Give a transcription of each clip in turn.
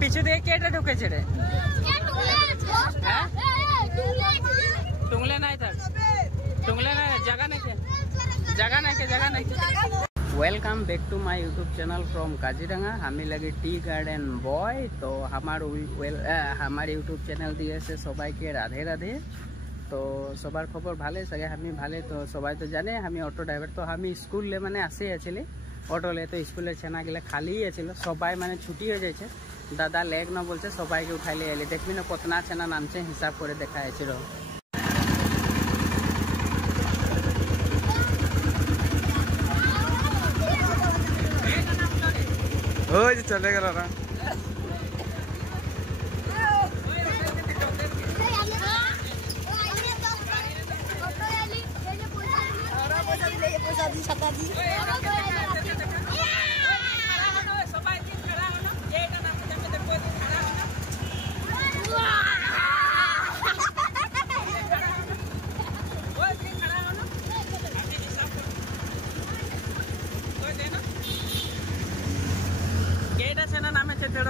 পিছু দিয়ে কেটে ঢুকেছে রে টুংলে নাই থাক টুংলে নাই জায়গা নাকি welcome back to my YouTube channel from Kaziranga हमें लगे टी गार्डन बॉय तो हमारे यूट्यूब चैनल दिए से सबाई के राधे राधे तो सबार खबर भाले सगे हमें भाले तो सबाई तो जाने हमें ऑटो ड्राइवर तो हमें स्कूल ले माने आसे आछिले ऑटो ले तो स्कूल छेना गिला खाली आछिलो सबाई माने छुट्टी हो जाइछे दादा लेग न बोलছে सबाई के उठाइले एले देखबि ना कतना छेना नामছে हिसाब करे देखा आछिलो चले गया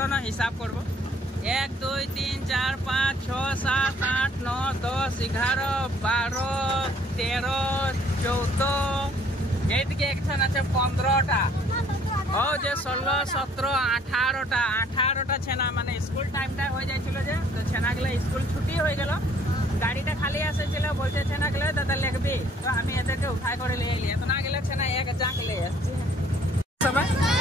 ना हिसाब करब 1 2 3 4 5 6 7 8 9 10 11 12 13 14 एदिके एक छन আছে 15টা ও যে 16 17 18টা छेना माने स्कूल टाइमटा हो जाइছিল যে তো छेना গলে स्कूल छुट्टी हो गेल गाड़ीটা खाली আসছিল বলছে छेना গলে দাদা লাগবে তো আমি এদেরকে উঠাই করে নিয়ে এলি এতনা গলে छेना এক জাক ले আসছি सब